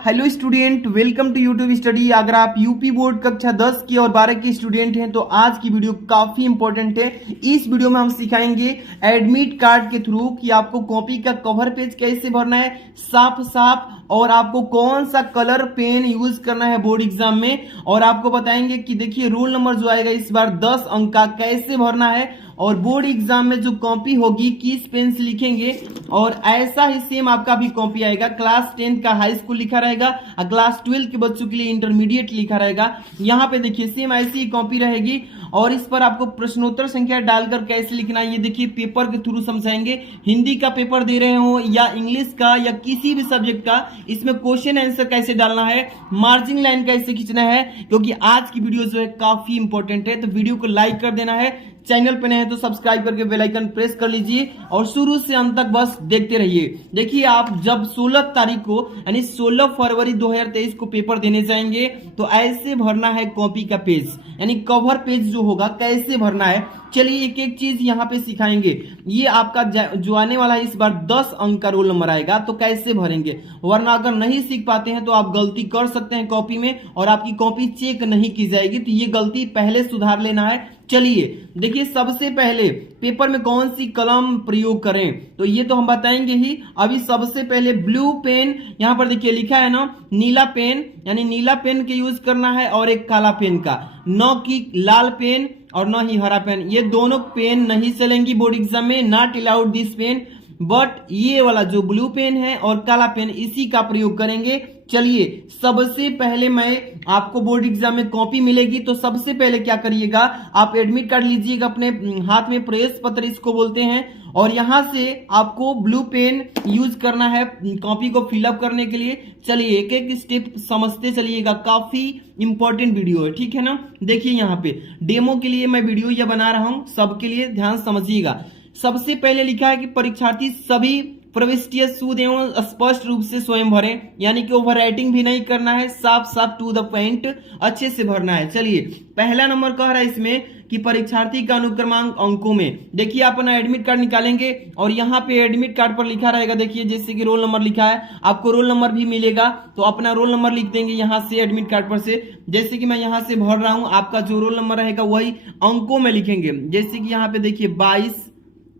Hello student, welcome to YouTube study. अगर आप UP board कक्षा 10 की और 12 के स्टूडेंट हैं तो आज की वीडियो काफी इंपॉर्टेंट है। इस वीडियो में हम सिखाएंगे एडमिट कार्ड के थ्रू कि आपको कॉपी का कवर पेज कैसे भरना है साफ साफ, और आपको कौन सा कलर पेन यूज करना है बोर्ड एग्जाम में, और आपको बताएंगे कि देखिए रोल नंबर जो आएगा इस बार 10 अंक का कैसे भरना है, और बोर्ड एग्जाम में जो कॉपी होगी किस पेन से लिखेंगे। और ऐसा ही सेम आपका भी कॉपी आएगा, क्लास 10 का हाई स्कूल लिखा रहेगा और क्लास 12 के बच्चों के लिए इंटरमीडिएट लिखा रहेगा। यहाँ पे देखिए सेम ऐसी ही कॉपी रहेगी, और इस पर आपको प्रश्नोत्तर संख्या डालकर कैसे लिखना है ये देखिए पेपर के थ्रू समझाएंगे। हिंदी का पेपर दे रहे हो या इंग्लिश का या किसी भी सब्जेक्ट का, इसमें क्वेश्चन आंसर कैसे डालना है, मार्जिन लाइन कैसे खींचना है, क्योंकि आज की वीडियो जो है काफी इंपॉर्टेंट है। तो वीडियो को लाइक कर देना है, चैनल पे नए हैं तो सब्सक्राइब करके बेल आइकन प्रेस कर लीजिए और शुरू से अंत तक बस देखते रहिए। देखिए आप जब 16 तारीख को यानी 16 फरवरी 2023 को पेपर देने जाएंगे तो ऐसे भरना है कॉपी का पेज, यानी कवर पेज जो होगा कैसे भरना है। चलिए एक एक चीज यहाँ पे सिखाएंगे। ये आपका जो आने वाला है इस बार 10 अंक का रोल नंबर आएगा तो कैसे भरेंगे, वरना अगर नहीं सीख पाते हैं तो आप गलती कर सकते हैं कॉपी में और आपकी कॉपी चेक नहीं की जाएगी, तो ये गलती पहले सुधार लेना है। चलिए देखिए सबसे पहले पेपर में कौन सी कलम प्रयोग करें तो ये तो हम बताएंगे ही। अभी सबसे पहले ब्लू पेन, यहाँ पर देखिए लिखा है ना नीला पेन, यानी नीला पेन के यूज करना है, और एक काला पेन का, न कि लाल पेन और न ही हरा पेन। ये दोनों पेन नहीं चलेंगी बोर्ड एग्जाम में, not allowed this pen, but ये वाला जो ब्लू पेन है और काला पेन इसी का प्रयोग करेंगे। चलिए सबसे पहले मैं आपको बोर्ड एग्जाम में कॉपी मिलेगी तो सबसे पहले क्या करिएगा, आप एडमिट कार्ड लीजिएगा अपने हाथ में, प्रेस पत्र इसको बोलते हैं, और यहां से आपको ब्लू पेन यूज करना है कॉपी को फिलअप करने के लिए। चलिए एक एक स्टेप समझते चलिएगा, काफी इंपॉर्टेंट वीडियो है, ठीक है ना। देखिए यहाँ पे डेमो के लिए मैं वीडियो यह बना रहा हूं, सबके लिए ध्यान समझिएगा। सबसे पहले लिखा है कि परीक्षार्थी सभी प्रविष्टियां शुद्ध एवं स्पष्ट रूप से स्वयं भरें, यानी कि ओवर राइटिंग भी नहीं करना है, साफ साफ टू द पॉइंट अच्छे से भरना है। चलिए पहला नंबर कह रहा है इसमें कि परीक्षार्थी का अनुक्रमांक अंकों में। देखिए आप अपना एडमिट कार्ड निकालेंगे और यहाँ पे एडमिट कार्ड पर लिखा रहेगा, देखिए जैसे कि रोल नंबर लिखा है, आपको रोल नंबर भी मिलेगा तो अपना रोल नंबर लिख देंगे यहाँ से एडमिट कार्ड पर से। जैसे कि मैं यहाँ से भर रहा हूँ, आपका जो रोल नंबर रहेगा वही अंकों में लिखेंगे। जैसे कि यहाँ पे देखिए 22,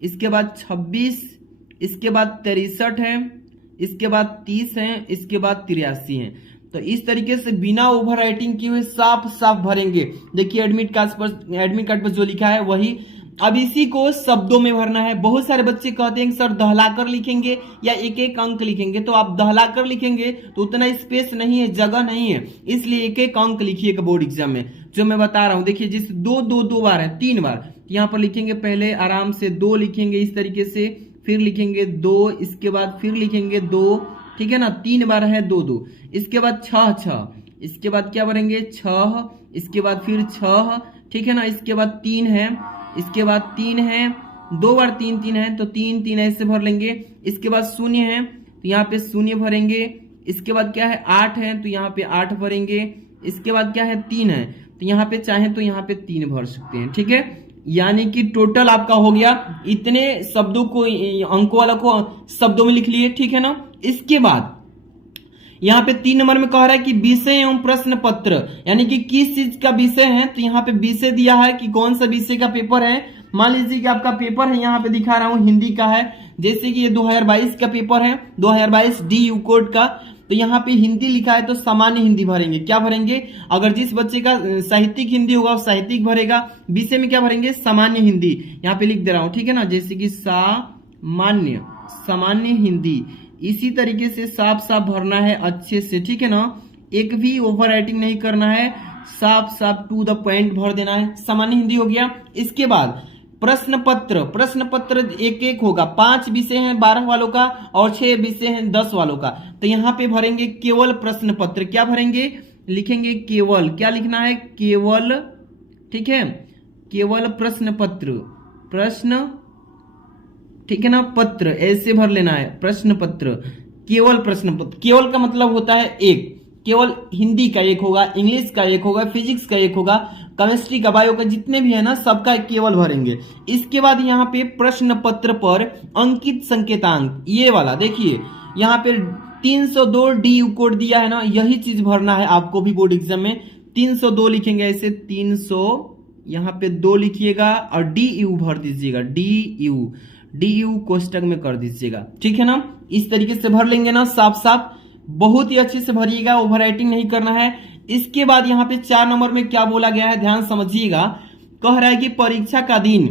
इसके बाद 26, इसके बाद 63 है, इसके बाद 30 है, इसके बाद 83 है। तो इस तरीके से बिना ओवर राइटिंग किए हुए साफ साफ भरेंगे। देखिए एडमिट कार्ड पर जो लिखा है वही। अब इसी को शब्दों में भरना है। बहुत सारे बच्चे कहते हैं सर दहलाकर लिखेंगे या एक एक अंक लिखेंगे, तो आप दहलाकर लिखेंगे तो उतना स्पेस नहीं है, जगह नहीं है, इसलिए एक एक अंक लिखिएगा बोर्ड एग्जाम में जो मैं बता रहा हूं। देखिए जिस दो बार है, 3 बार यहाँ पर लिखेंगे, पहले आराम से 2 लिखेंगे इस तरीके से, फिर लिखेंगे 2, इसके बाद फिर लिखेंगे 2, ठीक है ना, 3 बार है 2 2, इसके बाद 6, इसके बाद क्या भरेंगे 6, इसके बाद फिर 6, ठीक है ना, इसके बाद 3 है, इसके बाद 3 है, 2 बार 3 है तो 3 3 ऐसे भर लेंगे। इसके बाद 0 है तो यहाँ पे 0 भरेंगे। इसके बाद क्या है 8 है तो यहाँ पे 8 भरेंगे। इसके बाद क्या है 3 है तो यहाँ पे चाहे तो यहाँ पे 3 भर सकते हैं, ठीक है। यानी कि टोटल आपका हो गया, इतने शब्दों को अंकों वाला को शब्दों में लिख लिए, ठीक है ना। इसके बाद यहाँ पे 3 नंबर में कह रहा है कि विषय एवं प्रश्न पत्र, यानी कि किस चीज का विषय है, तो यहाँ पे विषय दिया है कि कौन सा विषय का पेपर है। मान लीजिए कि आपका पेपर है, यहाँ पे दिखा रहा हूं हिंदी का है, जैसे कि ये 2022 का पेपर है, 2022 DU कोड का, तो यहाँ पे हिंदी लिखा है तो सामान्य हिंदी भरेंगे। क्या भरेंगे, अगर जिस बच्चे का साहित्यिक हिंदी होगा वो साहित्यिक भरेगा, विषय में क्या भरेंगे सामान्य हिंदी, यहाँ पे लिख दे रहा हूं, ठीक है ना, जैसे कि सामान्य हिंदी। इसी तरीके से साफ साफ भरना है अच्छे से, ठीक है ना, एक भी ओवर राइटिंग नहीं करना है, साफ साफ टू द पॉइंट भर देना है। सामान्य हिंदी हो गया। इसके बाद प्रश्न पत्र एक एक होगा, 5 विषय हैं 12 वालों का और 6 विषय हैं 10 वालों का, तो यहाँ पे भरेंगे केवल प्रश्न पत्र। क्या भरेंगे, लिखेंगे केवल, क्या लिखना है केवल, ठीक है, केवल प्रश्न पत्र, प्रश्न, ठीक है ना, पत्र ऐसे भर लेना है, प्रश्न पत्र, केवल प्रश्न पत्र। केवल का मतलब होता है एक, केवल हिंदी का एक होगा, इंग्लिश का एक होगा, फिजिक्स का एक होगा, केमिस्ट्री का, बायो का, जितने भी है ना सबका केवल भरेंगे। इसके बाद यहाँ पे प्रश्न पत्र पर अंकित संकेतांक, ये वाला देखिए यहाँ पे 302 DU कोड दिया है ना, यही चीज भरना है आपको भी बोर्ड एग्जाम में। 302 लिखेंगे ऐसे, 300 यहाँ पे 2 लिखिएगा और DU भर दीजिएगा, DU कोष्टक में कर दीजिएगा, ठीक है ना। इस तरीके से भर लेंगे ना साफ साफ, बहुत ही अच्छे से भरिएगा, ओवर राइटिंग नहीं करना है। इसके बाद यहाँ पे 4 नंबर में क्या बोला गया है, ध्यान समझिएगा। कह रहा है कि परीक्षा का दिन,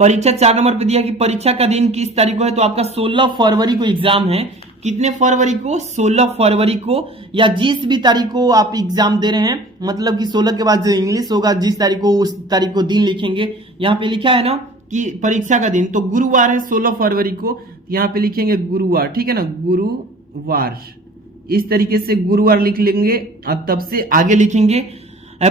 परीक्षा 4 नंबर पे दिया कि परीक्षा का दिन किस तारीख को है, तो आपका 16 फरवरी को एग्जाम है। कितने फरवरी को, 16 फरवरी को, या जिस भी तारीख को आप एग्जाम दे रहे हैं, मतलब कि 16 के बाद जो इंग्लिश होगा, जिस तारीख को उस तारीख को दिन लिखेंगे। यहाँ पे लिखा है ना कि परीक्षा का दिन, तो गुरुवार है 16 फरवरी को, यहाँ पे लिखेंगे गुरुवार, ठीक है ना, गुरुवार। इस तरीके से गुरुवार लिख लेंगे और तब से आगे लिखेंगे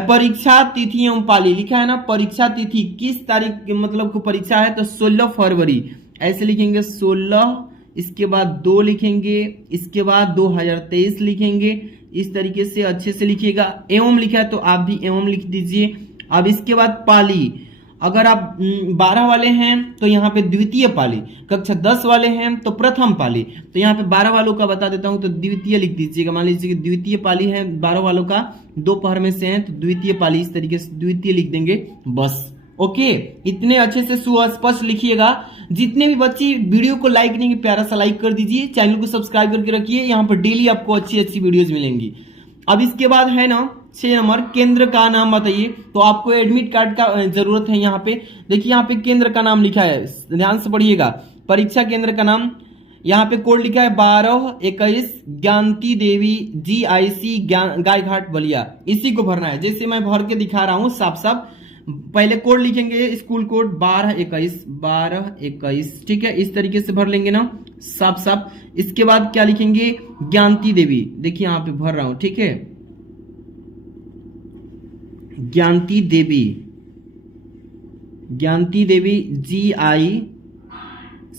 परीक्षा तिथि एवं पाली, लिखा है ना परीक्षा तिथि किस तारीख मतलब को परीक्षा है, तो 16 फरवरी, ऐसे लिखेंगे 16, इसके बाद 2 लिखेंगे, इसके बाद 2023 लिखेंगे। इस तरीके से अच्छे से लिखिएगा। एवं लिखा है तो आप भी एवं लिख दीजिए। अब इसके बाद पाली, अगर आप 12 वाले हैं तो यहाँ पे द्वितीय पाली, कक्षा 10 वाले हैं तो प्रथम पाली। तो यहाँ पे 12 वालों का बता देता हूँ, तो द्वितीय लिख दीजिएगा। मान लीजिए कि द्वितीय पाली है 12 वालों का, दोपहर में से है तो द्वितीय पाली, इस तरीके से द्वितीय लिख देंगे बस। ओके, इतने अच्छे से सुस्पष्ट लिखिएगा। जितने भी बच्चे वीडियो को लाइक नहीं, प्यारा सा लाइक कर दीजिए, चैनल को सब्सक्राइब करके रखिए, यहाँ पर डेली आपको अच्छी अच्छी वीडियोज मिलेंगी। अब इसके बाद है ना 6 नंबर, केंद्र का नाम बताइए। तो आपको एडमिट कार्ड का जरूरत है। यहाँ पे देखिए, यहाँ पे केंद्र का नाम लिखा है, ध्यान से पढ़िएगा। परीक्षा केंद्र का नाम, यहाँ पे कोड लिखा है 1221 ज्ञानती देवी GIC गायघाट बलिया, इसी को भरना है। जैसे मैं भर के दिखा रहा हूँ साफ साफ। पहले कोड लिखेंगे, स्कूल कोड 1221, ठीक है, इस तरीके से भर लेंगे ना साफ साफ। इसके बाद क्या लिखेंगे, ज्ञानती देवी, देखिए यहाँ पे भर रहा हूं, ठीक है, ज्ञानती देवी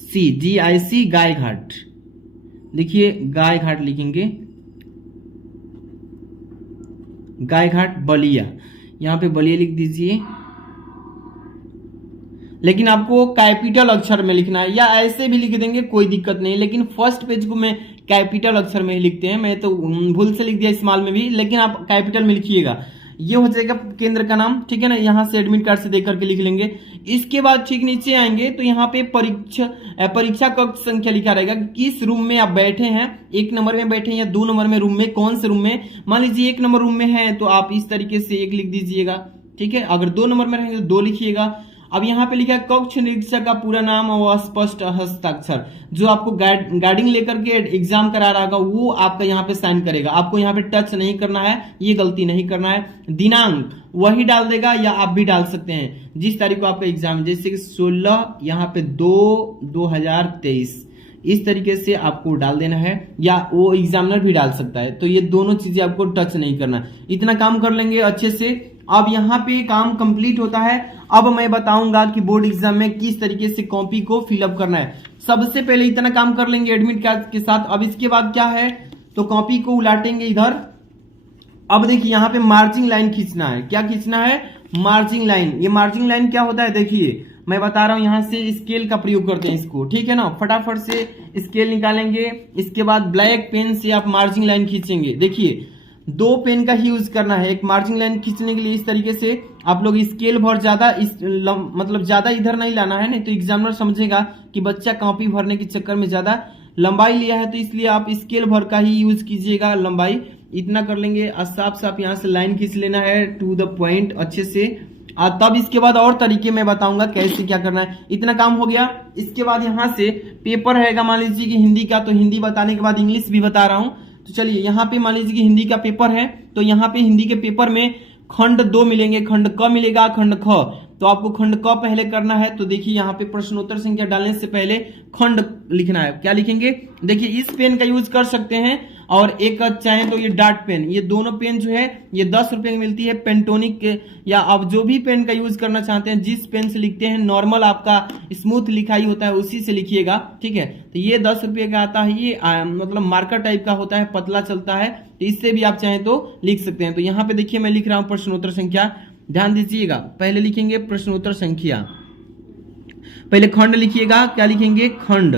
GIC गायघाट, देखिए गायघाट लिखेंगे, गायघाट बलिया, यहाँ पे बलिया लिख दीजिए। लेकिन आपको कैपिटल अक्षर में लिखना है, या ऐसे भी लिख देंगे कोई दिक्कत नहीं, लेकिन फर्स्ट पेज को मैं कैपिटल अक्षर में ही लिखते हैं। मैं तो भूल से लिख दिया स्मॉल में भी, लेकिन आप कैपिटल में लिखिएगा। ये हो जाएगा केंद्र का नाम, ठीक है ना। यहाँ से एडमिट कार्ड से देख करके लिख लेंगे। इसके बाद ठीक नीचे आएंगे तो यहाँ पे परीक्षा कक्ष संख्या लिखा रहेगा, किस रूम में आप बैठे हैं, 1 नंबर में बैठे हैं या 2 नंबर में रूम में, कौन से रूम में। मान लीजिए 1 नंबर रूम में है तो आप इस तरीके से 1 लिख दीजिएगा, ठीक है। अगर 2 नंबर में रहेंगे तो 2 लिखिएगा। अब यहाँ पे लिखा है कक्ष निरीक्षक का पूरा नाम और स्पष्ट हस्ताक्षर, जो आपको गाइडिंग लेकर के एग्जाम करा रहा होगा वो आपका यहाँ पे साइन करेगा। आपको यहाँ पे टच नहीं करना है, ये गलती नहीं करना है। दिनांक वही डाल देगा या आप भी डाल सकते हैं जिस तारीख को आपका एग्जाम, जैसे कि 16 यहाँ पे 2/2023, इस तरीके से आपको डाल देना है, या वो एग्जामिनर भी डाल सकता है। तो ये दोनों चीजें आपको टच नहीं करना। इतना काम कर लेंगे अच्छे से। अब यहाँ पे काम कंप्लीट होता है। अब मैं बताऊंगा कि बोर्ड एग्जाम में किस तरीके से कॉपी को फिलअप करना है। सबसे पहले इतना काम कर लेंगे एडमिट कार्ड के साथ। अब इसके बाद क्या है, तो कॉपी को उलाटेंगे इधर। अब देखिए यहाँ पे मार्जिंग लाइन खींचना है। क्या खींचना है, मार्जिंग लाइन। ये मार्जिंग लाइन क्या होता है, देखिए मैं बता रहा हूं, यहाँ से स्केल का प्रयोग करते हैं इसको, ठीक है ना। फटाफट से स्केल निकालेंगे। इसके बाद ब्लैक पेन से आप मार्जिंग लाइन खींचेंगे। देखिए 2 पेन का ही यूज करना है एक मार्जिंग लाइन खींचने के लिए। इस तरीके से आप लोग स्केल भर ज्यादा मतलब ज्यादा इधर नहीं लाना है, नहीं तो एग्जामिनर समझेगा कि बच्चा कॉपी भरने के चक्कर में ज्यादा लंबाई लिया है। तो इसलिए आप स्केल भर का ही यूज कीजिएगा लंबाई। इतना कर लेंगे और साफ साफ यहाँ से लाइन खींच लेना है टू द पॉइंट अच्छे से। तब इसके बाद और तरीके में बताऊंगा कैसे क्या करना है। इतना काम हो गया। इसके बाद यहाँ से पेपर रहेगा, मान लीजिए कि हिंदी का, तो हिंदी बताने के बाद इंग्लिश भी बता रहा हूँ। तो चलिए यहाँ पे मान लीजिए कि हिंदी का पेपर है, तो यहाँ पे हिंदी के पेपर में खंड 2 मिलेंगे, खंड क मिलेगा, खंड ख। तो आपको खंड क पहले करना है। तो देखिए यहाँ पे प्रश्नोत्तर संख्या डालने से पहले खंड लिखना है। क्या लिखेंगे, देखिए इस पेन का यूज कर सकते हैं, और एक चाहे तो ये डार्ट पेन, ये दोनों पेन जो है ये 10 रुपए की मिलती है। पेंटोनिक या आप जो भी पेन का यूज करना चाहते हैं, जिस पेन से लिखते हैं नॉर्मल आपका स्मूथ लिखाई होता है उसी से लिखिएगा, ठीक है। तो ये 10 रुपये का आता है। ये मतलब मार्कर टाइप का होता है, पतला चलता है, तो इससे भी आप चाहें तो लिख सकते हैं। तो यहाँ पे देखिए मैं लिख रहा हूँ प्रश्नोत्तर संख्या, ध्यान दीजिएगा। पहले लिखेंगे प्रश्नोत्तर संख्या, पहले खंड लिखिएगा। क्या लिखेंगे, खंड।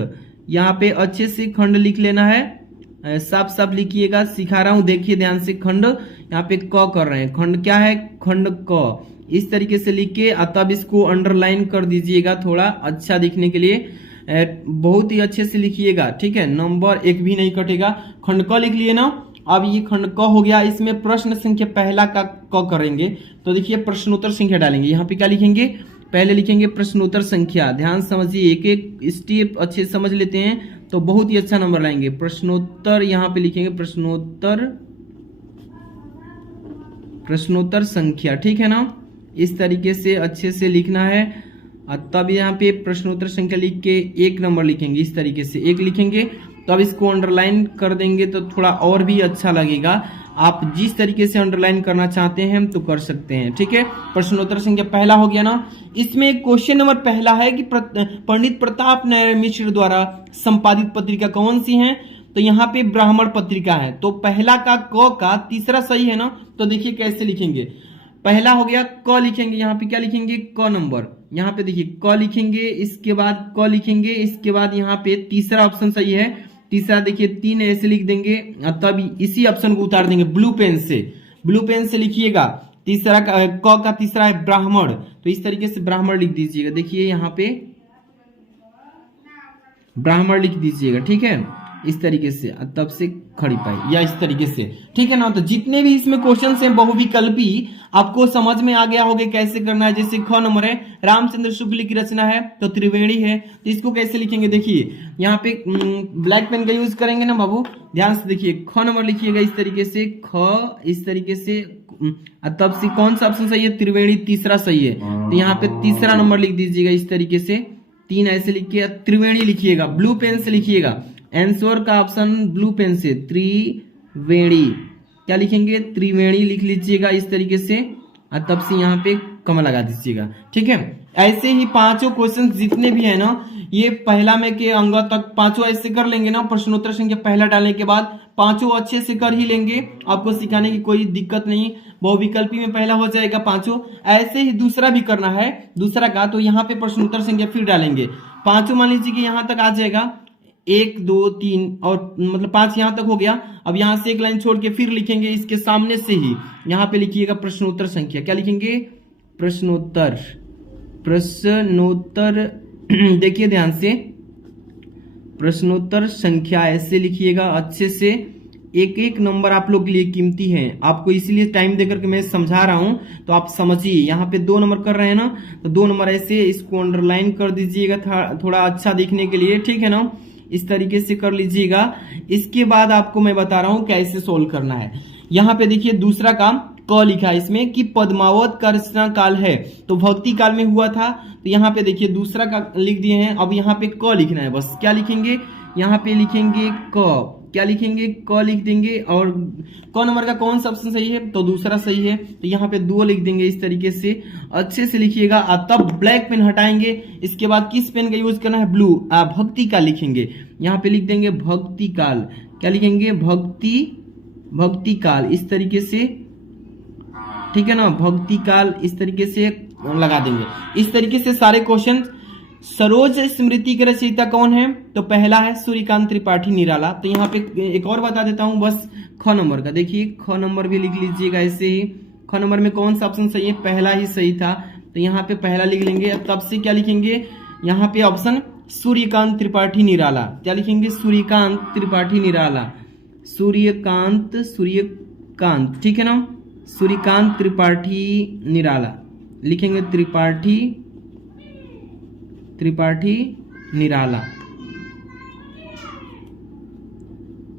यहाँ पे अच्छे से खंड लिख लेना है। साफ साफ लिखिएगा, सिखा रहा हूं, देखिए ध्यान से। खंड यहाँ पे क कर रहे हैं, खंड क्या है, खंड क। इस तरीके से लिख के तब इसको अंडरलाइन कर दीजिएगा थोड़ा अच्छा दिखने के लिए। बहुत ही अच्छे से लिखिएगा, ठीक है। नंबर एक भी नहीं कटेगा। खंड क लिख लिए ना। अब ये खंड क हो गया, इसमें प्रश्न संख्या पहला का क करेंगे। तो देखिए प्रश्नोत्तर संख्या डालेंगे। यहाँ पे क्या लिखेंगे, पहले लिखेंगे प्रश्नोत्तर संख्या। ध्यान समझिए, एक एक स्टेप अच्छे समझ लेते हैं तो बहुत ही अच्छा नंबर लाएंगे। प्रश्नोत्तर यहाँ पे लिखेंगे, प्रश्नोत्तर संख्या, ठीक है ना। इस तरीके से अच्छे से लिखना है। तब यहाँ पे प्रश्नोत्तर संख्या लिख के एक नंबर लिखेंगे, इस तरीके से एक लिखेंगे। तो अब इसको अंडरलाइन कर देंगे तो थोड़ा और भी अच्छा लगेगा। आप जिस तरीके से अंडरलाइन करना चाहते हैं तो कर सकते हैं, ठीक है। प्रश्नोत्तर संख्या पहला हो गया ना। इसमें क्वेश्चन नंबर पहला है कि पंडित प्रताप नारायण मिश्र द्वारा संपादित पत्रिका कौन सी है। तो यहाँ पे ब्राह्मण पत्रिका है। तो पहला का क का तीसरा सही है ना। तो देखिए कैसे लिखेंगे, पहला हो गया क लिखेंगे, यहाँ पे क्या लिखेंगे, क नंबर। यहाँ पे देखिए क लिखेंगे, इसके बाद क लिखेंगे, इसके बाद यहाँ पे तीसरा ऑप्शन सही है। तीसरा देखिए 3 ऐसे लिख देंगे, तब इसी ऑप्शन को उतार देंगे ब्लू पेन से लिखिएगा। तीसरा क का तीसरा है ब्राह्मण, तो इस तरीके से ब्राह्मण लिख दीजिएगा। देखिए यहाँ पे ब्राह्मण लिख दीजिएगा, ठीक है। इस तरीके से तब से खड़ी पाई या इस तरीके से, ठीक है ना। तो जितने भी इसमें क्वेश्चन हैं बहुविकल्पी आपको समझ में आ गया होगा कैसे करना है। जैसे ख नंबर है, रामचंद्र शुक्ल की रचना है तो त्रिवेणी है, तो इसको कैसे लिखेंगे, देखिए यहाँ पे ब्लैक पेन का यूज करेंगे ना बाबू, ध्यान से देखिए। ख नंबर लिखिएगा इस तरीके से, ख इस तरीके से। तब से कौन सा ऑप्शन सही है, त्रिवेणी तीसरा सही है। तो यहाँ पे तीसरा नंबर लिख दीजिएगा इस तरीके से, 3 ऐसे लिख के त्रिवेणी लिखिएगा, ब्लू पेन से लिखिएगा। आंसर का ऑप्शन ब्लू पेन से त्रिवेणी, क्या लिखेंगे, त्रिवेणी लिख लीजिएगा इस तरीके से। तब से यहाँ पे कमा लगा दीजिएगा, ठीक है। ऐसे ही पांचों क्वेश्चन जितने भी है ना, ये पहला में के अंग तक पांचों ऐसे कर लेंगे ना। प्रश्नोत्तर संख्या पहला डालने के बाद पांचों अच्छे से कर ही लेंगे, आपको सिखाने की कोई दिक्कत नहीं। बहुविकल्पी में पहला हो जाएगा पांचों। ऐसे ही दूसरा भी करना है, दूसरा का तो यहाँ पे प्रश्नोत्तर संख्या फिर डालेंगे। पांचों मान लीजिए कि यहाँ तक आ जाएगा, 1 2 3 और मतलब 5 यहाँ तक हो गया। अब यहाँ से एक लाइन छोड़ के फिर लिखेंगे इसके सामने से ही, यहाँ पे लिखिएगा प्रश्नोत्तर संख्या। क्या लिखेंगे, प्रश्नोत्तर देखिए ध्यान से, प्रश्नोत्तर संख्या ऐसे लिखिएगा अच्छे से। एक एक नंबर आप लोग के लिए कीमती है, आपको इसीलिए टाइम देकर के मैं समझा रहा हूं, तो आप समझिए। यहाँ पे 2 नंबर कर रहे हैं ना, तो 2 नंबर ऐसे इसको अंडरलाइन कर दीजिएगा थोड़ा अच्छा दिखने के लिए, ठीक है ना। इस तरीके से कर लीजिएगा। इसके बाद आपको मैं बता रहा हूं कैसे सोल्व करना है। यहाँ पे देखिए दूसरा काम क लिखा है इसमें कि पद्मावत का रचना काल है, तो भक्ति काल में हुआ था। तो यहाँ पे देखिए दूसरा का लिख दिए हैं। अब यहाँ पे क लिखना है, बस क्या लिखेंगे, यहाँ पे लिखेंगे क, क्या लिखेंगे, क लिख देंगे। और क नंबर का कौन सा ऑप्शन सही है, तो दूसरा सही है। तो यहाँ पे 2 लिख देंगे इस तरीके से, अच्छे से लिखिएगा। तब ब्लैक पेन हटाएंगे। इसके बाद किस पेन का यूज करना है, ब्लू। भक्ति काल लिखेंगे, यहाँ पे लिख देंगे भक्ति काल। क्या लिखेंगे, भक्ति काल इस तरीके से, ठीक है ना। भक्ति काल इस तरीके से लगा देंगे। इस तरीके से सारे क्वेश्चन। सरोज स्मृति के रचयिता कौन है, तो पहला है सूर्यकांत त्रिपाठी निराला। तो यहाँ पे एक और बता देता हूं बस, ख नंबर का देखिए, ख नंबर भी लिख लीजिएगा ऐसे ही। ख नंबर में कौन सा ऑप्शन सही है, पहला ही सही था, तो यहाँ पे पहला लिख लेंगे। अब तब से क्या लिखेंगे, यहाँ पे ऑप्शन सूर्यकांत त्रिपाठी निराला। क्या लिखेंगे, सूर्यकांत त्रिपाठी निराला, सूर्यकांत, ठीक है ना, सूर्यकांत त्रिपाठी निराला लिखेंगे, त्रिपाठी निराला,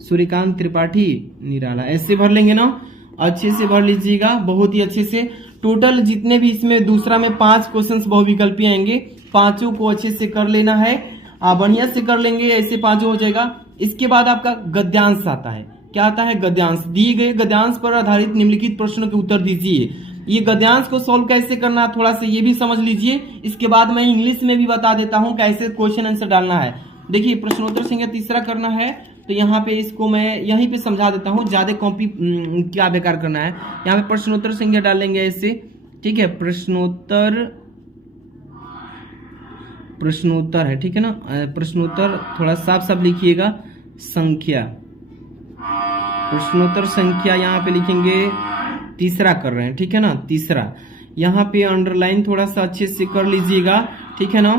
सूर्यकांत त्रिपाठी निराला ऐसे भर लेंगे ना। अच्छे से भर लीजिएगा, बहुत ही अच्छे से। टोटल जितने भी इसमें दूसरा में 5 क्वेश्चंस बहुविकल्पी आएंगे, पांचों को अच्छे से कर लेना है। बढ़िया से कर लेंगे, ऐसे 5 हो जाएगा। इसके बाद आपका गद्यांश आता है। क्या आता है, गद्यांश। दिए गए गद्यांश पर आधारित निम्नलिखित प्रश्नों के उत्तर दीजिए। ये गद्यांश को सॉल्व कैसे करना, थोड़ा सा ये भी समझ लीजिए। इसके बाद मैं इंग्लिश में भी बता देता हूं कैसे क्वेश्चन आंसर डालना है। देखिए प्रश्नोत्तर संख्या तीसरा करना है, तो यहाँ पे इसको मैं यहीं पे समझा देता हूँ, ज्यादा कॉपी क्या बेकार करना है। यहाँ पे प्रश्नोत्तर संख्या डालेंगे ऐसे, ठीक है। प्रश्नोत्तर है, ठीक है ना। प्रश्नोत्तर थोड़ा साफ साफ लिखिएगा, संख्या, प्रश्नोत्तर संख्या यहाँ पे लिखेंगे तीसरा कर रहे हैं, ठीक है ना, तीसरा। यहाँ पे अंडरलाइन थोड़ा सा अच्छे से कर लीजिएगा, ठीक है ना।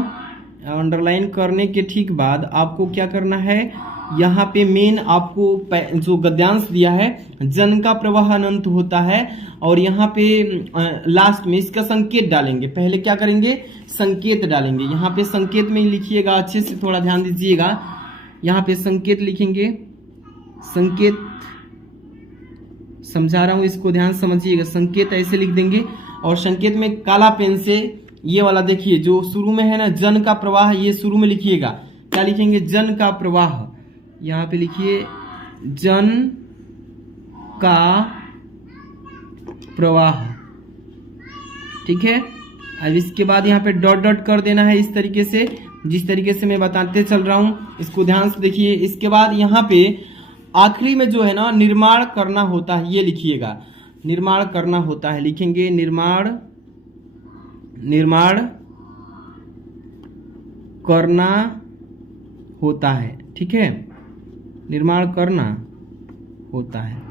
अंडरलाइन करने के ठीक बाद आपको क्या करना है, यहाँ पे मेन आपको जो गद्यांश दिया है, जन का प्रवाह अनंत होता है, और यहाँ पे लास्ट में इसका संकेत डालेंगे। पहले क्या करेंगे, संकेत डालेंगे। यहाँ पे संकेत में लिखिएगा, अच्छे से थोड़ा ध्यान दीजिएगा। यहाँ पे संकेत लिखेंगे, संकेत समझा रहा हूं, इसको ध्यान समझिएगा। संकेत ऐसे लिख देंगे, और संकेत में काला पेन से ये वाला देखिए जो शुरू में है ना, जन का प्रवाह, ये शुरू में लिखिएगा। क्या लिखेंगे, जन का प्रवाह। यहाँ पे लिखिए जन का प्रवाह, ठीक है। अब इसके बाद यहाँ पे डॉट डॉट कर देना है, इस तरीके से, जिस तरीके से मैं बताते चल रहा हूं, इसको ध्यान से देखिए। इसके बाद यहाँ पे आखिरी में जो है ना, निर्माण करना होता है, ये लिखिएगा, निर्माण करना होता है, लिखेंगे निर्माण, निर्माण करना होता है, ठीक है, निर्माण करना होता है।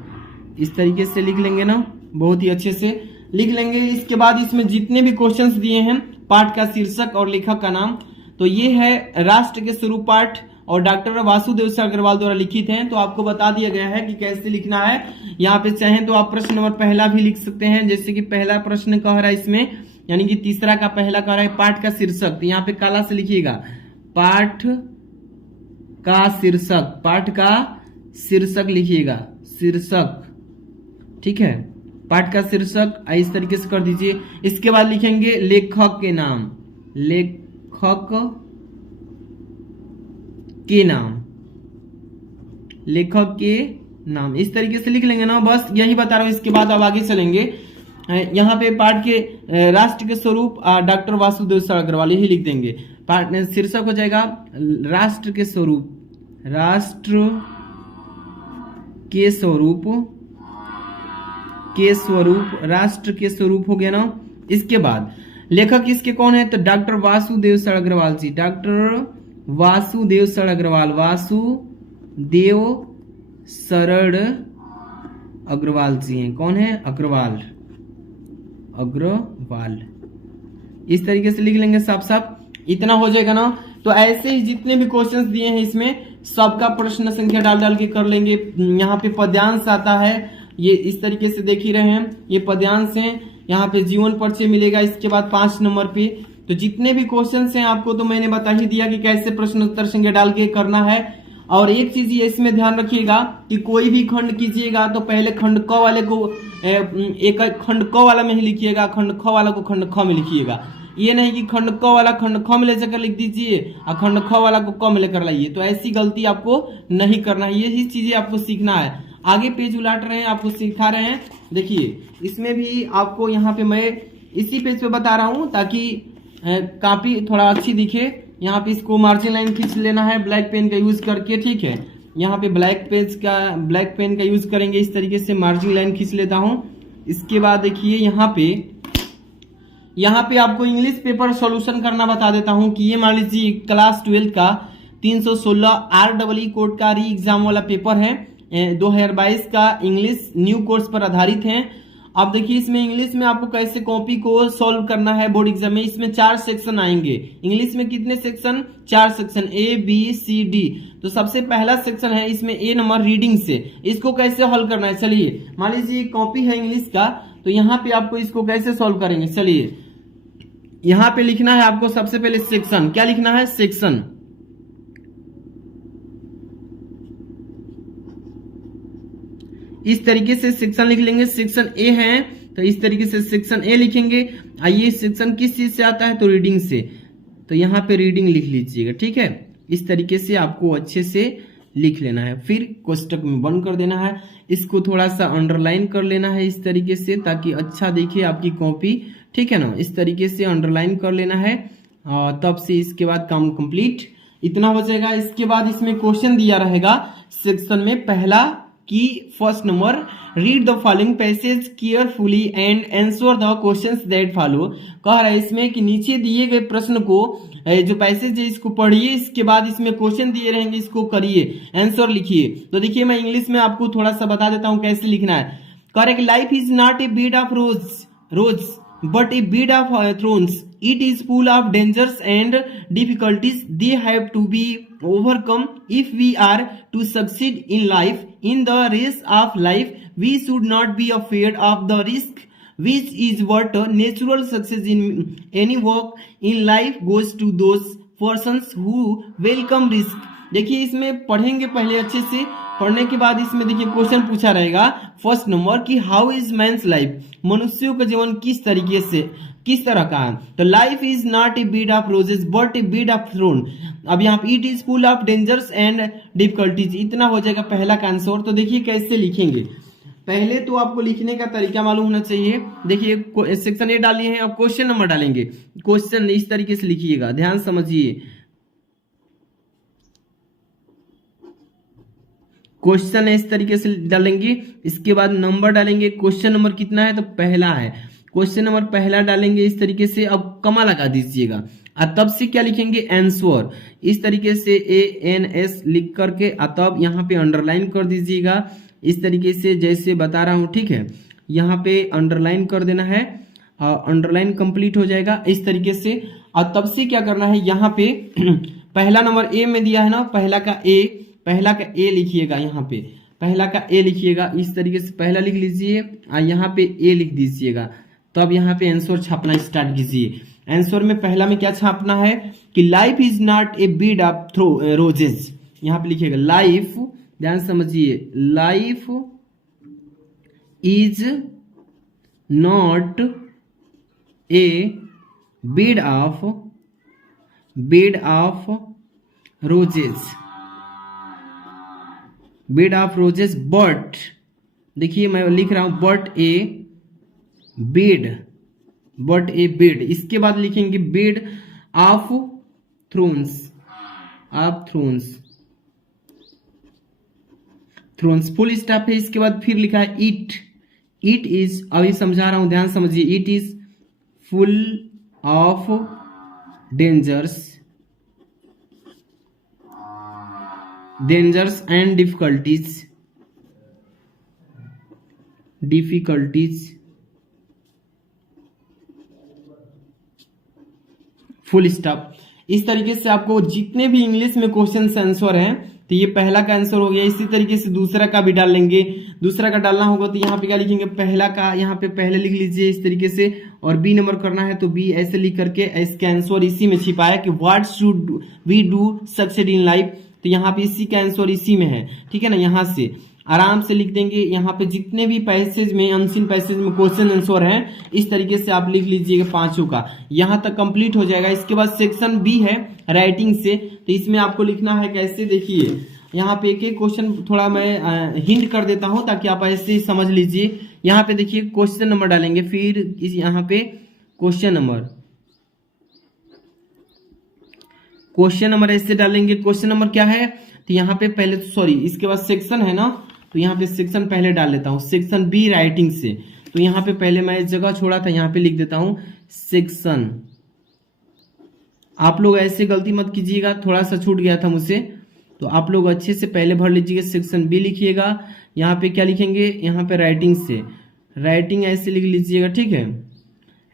इस तरीके से लिख लेंगे ना, बहुत ही अच्छे से लिख लेंगे। इसके बाद इसमें जितने भी क्वेश्चंस दिए हैं, पाठ का शीर्षक और लेखक का नाम, तो ये है राष्ट्र के स्वरूप पाठ और डॉक्टर वासुदेव अग्रवाल द्वारा लिखित हैं। तो आपको बता दिया गया है कि कैसे लिखना है। यहाँ पे चाहें तो आप प्रश्न नंबर पहला भी लिख सकते हैं, जैसे कि पहला प्रश्न कह रहा है इसमें, यानी कि तीसरा का पहला कह रहा है पाठ का शीर्षक, तो यहाँ पे काला से लिखिएगा पाठ का शीर्षक, पाठ का शीर्षक लिखिएगा, शीर्षक, ठीक है, पाठ का शीर्षक इस तरीके से कर दीजिए। इसके बाद लिखेंगे लेखक के नाम, लेखक के नाम, लेखक के नाम, इस तरीके से लिख लेंगे ना, बस यही बता रहा हूं। इसके बाद अब आगे चलेंगे। यहाँ पे पाठ के राष्ट्र के स्वरूप डॉक्टर वासुदेव अग्रवाल, यही लिख देंगे। पाठ शीर्षक हो जाएगा राष्ट्र के स्वरूप, राष्ट्र के स्वरूप, के स्वरूप, राष्ट्र के स्वरूप हो गया ना। इसके बाद लेखक इसके कौन है, तो डॉक्टर वासुदेव अग्रवाल जी, डॉक्टर वासुदेव अग्रवाल, वासुदेव शरण अग्रवाल जी हैं। कौन है, अग्रवाल, अग्रवाल, इस तरीके से लिख लेंगे साफ साफ, इतना हो जाएगा ना। तो ऐसे ही जितने भी क्वेश्चंस दिए हैं इसमें सबका प्रश्न संख्या डाल डाल के कर लेंगे। यहाँ पे पद्यांश आता है, ये इस तरीके से देख ही रहे हैं, ये पद्यांश हैं। यहाँ पे जीवन परिचय मिलेगा, इसके बाद 5 नंबर पे। तो जितने भी क्वेश्चंस हैं आपको तो मैंने बता ही दिया कि कैसे प्रश्न उत्तर संख्या डाल के करना है। और एक चीज ये इसमें ध्यान रखिएगा कि कोई भी खंड कीजिएगा तो पहले खंड क वाले को एक खंड क वाला में ही लिखिएगा, खंड ख वाला को खंड ख में लिखिएगा। ये नहीं कि खंड क वाला खंड ख में ले जाकर लिख दीजिए और खंड ख वाला को क में लेकर लाइए, तो ऐसी गलती आपको नहीं करना है। यही चीजें आपको सीखना है। आगे पेज उलाट रहे हैं, आपको सिखा रहे हैं। देखिए इसमें भी आपको यहाँ पे मैं इसी पेज पे बता रहा हूँ ताकि कॉपी थोड़ा अच्छी दिखे। यहाँ पे इसको मार्जिन लाइन खींच लेना है ब्लैक पेन का यूज करके, ठीक है। यहाँ पे ब्लैक पेन का यूज करेंगे, इस तरीके से मार्जिन लाइन खींच लेता हूँ। इसके बाद देखिए यहाँ पे आपको इंग्लिश पेपर सॉल्यूशन करना बता देता हूँ कि ये मान लीजिए क्लास 12 का 316 REE कोड का री एग्जाम वाला पेपर है, 2022 का इंग्लिश न्यू कोर्स पर आधारित है। अब देखिए इसमें इंग्लिश में आपको कैसे कॉपी को सॉल्व करना है बोर्ड एग्जाम में। इसमें 4 सेक्शन आएंगे। इंग्लिश में कितने सेक्शन, 4 सेक्शन, ABCD। तो सबसे पहला सेक्शन है इसमें A नंबर रीडिंग से, इसको कैसे हल करना है। चलिए मान लीजिए कॉपी है इंग्लिश का, तो यहाँ पे आपको इसको कैसे सॉल्व करेंगे। चलिए यहाँ पे लिखना है आपको सबसे पहले सेक्शन, क्या लिखना है, सेक्शन। इस तरीके से सेक्शन लिख लेंगे। सेक्शन ए है तो इस तरीके से सेक्शन ए लिखेंगे। आइए सेक्शन किस चीज से आता है, तो रीडिंग से, तो यहाँ पे रीडिंग लिख लीजिएगा, ठीक है। इस तरीके से आपको अच्छे से लिख लेना है, फिर कोष्टक में बंद कर देना है। इसको थोड़ा सा अंडरलाइन कर लेना है इस तरीके से ताकि अच्छा दिखे आपकी कॉपी, ठीक है ना। इस तरीके से अंडरलाइन कर लेना है और तब से इसके बाद काम कंप्लीट, इतना हो जाएगा। इसके बाद इसमें क्वेश्चन दिया रहेगा सेक्शन में, पहला कि first number read the following passage carefully and answer the questions that follow. कह रहा है इसमें कि नीचे दिए गए प्रश्न को जो पैसेज है इसको पढ़िए, इसके बाद इसमें क्वेश्चन दिए रहेंगे, इसको करिए, आंसर लिखिए। तो देखिए मैं इंग्लिश में आपको थोड़ा सा बता देता हूं कैसे लिखना है। कह रहा है कि life is not a bed of rose but a bed of thrones. It is full of dangers and difficulties. They have to be overcome if we are to succeed in life. In the race of life, we should not be afraid of the risk, which is what natural success in any work in life goes to those persons who welcome risk. देखिए इसमें पढ़ेंगे पहले अच्छे से, पढ़ने के बाद इसमें देखिए क्वेश्चन पूछा रहेगा फर्स्ट नंबर कि हाउ इज मैन्स लाइफ, मनुष्यों का जीवन किस तरीके से, किस तरह का है। तो life is not a bed of roses but a bed of throne. अब यहाँ पे it is full of dangers and difficulties, इतना हो जाएगा पहला का आंसर। तो देखिए कैसे लिखेंगे, पहले तो आपको लिखने का तरीका मालूम होना चाहिए। देखिए सेक्शन ए डालिए हैं, अब क्वेश्चन नंबर डालेंगे। क्वेश्चन इस तरीके से लिखिएगा, ध्यान समझिए। क्वेश्चन इस तरीके से डालेंगे, इसके बाद नंबर डालेंगे। क्वेश्चन नंबर कितना है, तो पहला है, क्वेश्चन नंबर पहला डालेंगे इस तरीके से। अब कमा लगा दीजिएगा और तब से क्या लिखेंगे, आंसर। इस तरीके से ANS लिख करके तब यहाँ पे अंडरलाइन कर दीजिएगा इस तरीके से जैसे बता रहा हूं, ठीक है। यहाँ पे अंडरलाइन कर देना है, अंडरलाइन कंप्लीट हो जाएगा इस तरीके से। और तब से क्या करना है, यहाँ पे पहला नंबर ए में दिया है ना, पहला का ए लिखिएगा, यहाँ पे पहला का ए लिखिएगा इस तरीके से, पहला लिख लीजिए और यहाँ पे ए लिख दीजिएगा। तो अब यहाँ पे आंसर छापना स्टार्ट कीजिए। आंसर में पहला में क्या छापना है कि life is not a bed of roses, यहाँ पे लिखिएगा लाइफ, ध्यान समझिए, life is not a bed of roses, bed of roses but, देखिए मैं लिख रहा हूं बट ए बेड, इसके बाद लिखेंगे bed of thrones, full stop है। इसके बाद फिर लिखा है इट इज, अभी समझा रहा हूं, ध्यान समझिए, it is full of dangers and difficulties, full stop. इस तरीके से आपको जितने भी इंग्लिश में क्वेश्चन आंसर हैं, तो ये पहला का आंसर हो गया। इसी तरीके से दूसरा का भी डाल लेंगे, दूसरा का डालना होगा तो यहाँ पे क्या लिखेंगे, पहला का यहाँ पे पहले लिख लीजिए इस तरीके से, और बी नंबर करना है तो बी ऐसे लिख करके इसका आंसर इसी में छिपाया कि what should we do succeed in life, तो यहाँ पे इसी का आंसर इसी में है, ठीक है ना। यहाँ से आराम से लिख देंगे, यहाँ पे जितने भी पैसेज में, अनसीन पैसेज में क्वेश्चन आंसर हैं इस तरीके से आप लिख लीजिएगा पांचों का, यहाँ तक कंप्लीट हो जाएगा। इसके बाद सेक्शन बी है राइटिंग से, तो इसमें आपको लिखना है कैसे, देखिए यहाँ पे एक एक क्वेश्चन थोड़ा मैं हिंट कर देता हूं ताकि आप ऐसे ही समझ लीजिए। यहाँ पे देखिए क्वेश्चन नंबर डालेंगे, फिर इस यहाँ पे क्वेश्चन नंबर ऐसे डालेंगे। क्वेश्चन नंबर क्या है, तो यहाँ पे पहले सॉरी इसके बाद सेक्शन है ना, तो यहाँ पे सेक्शन पहले डाल लेता हूँ, सेक्शन बी राइटिंग से। तो यहाँ पे पहले मैं इस जगह छोड़ा था, यहाँ पे लिख देता हूँ सेक्शन। आप लोग ऐसे गलती मत कीजिएगा, थोड़ा सा छूट गया था मुझसे, तो आप लोग अच्छे से पहले भर लीजिएगा, सेक्शन बी लिखिएगा। यहाँ पे क्या लिखेंगे, यहाँ पे राइटिंग से, राइटिंग ऐसे लिख लीजिएगा, ठीक है,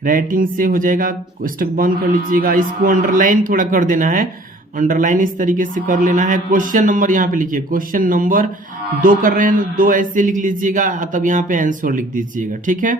राइटिंग से हो जाएगा। स्टक बंद कर लीजिएगा, इसको अंडरलाइन थोड़ा कर देना है, अंडरलाइन इस तरीके से कर लेना है। क्वेश्चन नंबर यहाँ पे लिखिए, क्वेश्चन नंबर 2 कर रहे हैं, 2 ऐसे लिख लीजिएगा, तब यहाँ पे आंसर लिख दीजिएगा, ठीक है।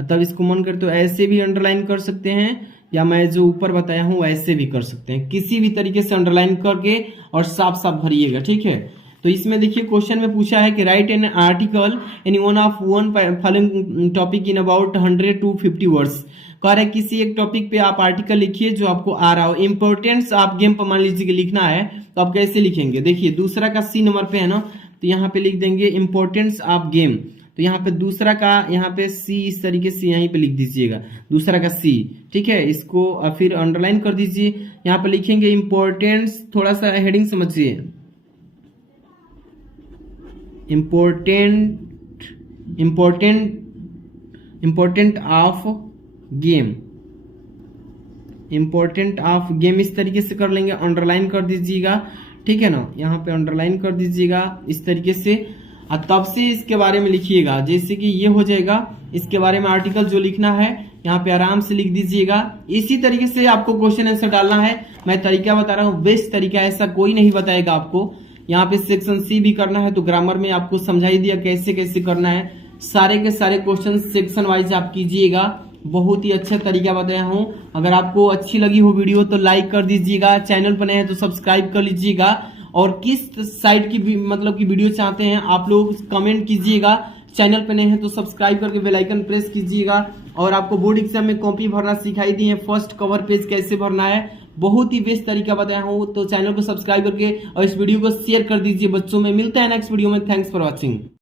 तब इसको मन कर तो ऐसे भी अंडरलाइन कर सकते हैं, या मैं जो ऊपर बताया हूँ वैसे भी कर सकते हैं, किसी भी तरीके से अंडरलाइन करके और साफ साफ भरिएगा, ठीक है। तो इसमें देखिए क्वेश्चन में पूछा है कि right an article in one of one following topic in about 100 to 50 words. कह रहा है किसी एक टॉपिक पे आप आर्टिकल लिखिए जो आपको आ रहा हो। इंपोर्टेंस आप गेम पर मान लीजिए कि लिखना है, तो आप कैसे लिखेंगे, देखिए दूसरा का सी नंबर पे है ना, तो यहाँ पे लिख देंगे इंपोर्टेंस ऑफ गेम। तो यहाँ पे दूसरा का यहाँ पे सी इस तरीके से यहीं पे लिख दीजिएगा, दूसरा का सी, ठीक है। इसको फिर अंडरलाइन कर दीजिए, यहाँ पे लिखेंगे इंपोर्टेंस, थोड़ा सा हेडिंग समझिए, important of game, important of game इस तरीके से कर लेंगे, अंडरलाइन कर दीजिएगा, ठीक है ना, यहाँ पे अंडरलाइन कर दीजिएगा इस तरीके से, और तब से इसके बारे में लिखिएगा। जैसे कि ये हो जाएगा, इसके बारे में आर्टिकल जो लिखना है यहाँ पे आराम से लिख दीजिएगा। इसी तरीके से आपको क्वेश्चन आंसर डालना है। मैं तरीका बता रहा हूँ, बेस्ट तरीका है, ऐसा कोई नहीं बताएगा आपको। यहाँ पे सेक्शन सी भी करना है तो ग्रामर में आपको समझाई दिया कैसे कैसे करना है। सारे के सारे क्वेश्चन सेक्शन वाइज आप कीजिएगा, बहुत ही अच्छा तरीका बताया हूँ। अगर आपको अच्छी लगी हो वीडियो तो लाइक कर दीजिएगा, चैनल पर नए हैं तो सब्सक्राइब कर लीजिएगा, और किस साइट की मतलब की वीडियो चाहते हैं आप लोग कमेंट कीजिएगा। चैनल पे नए हैं तो सब्सक्राइब करके बेल आइकन प्रेस कीजिएगा। और आपको बोर्ड एग्जाम में कॉपी भरना सिखाई दी है, फर्स्ट कवर पेज कैसे भरना है, बहुत ही बेस्ट तरीका बताया हूँ। तो चैनल को सब्सक्राइब करके और इस वीडियो को शेयर कर दीजिए बच्चों में। मिलते हैं नेक्स्ट वीडियो में, थैंक्स फॉर वॉचिंग।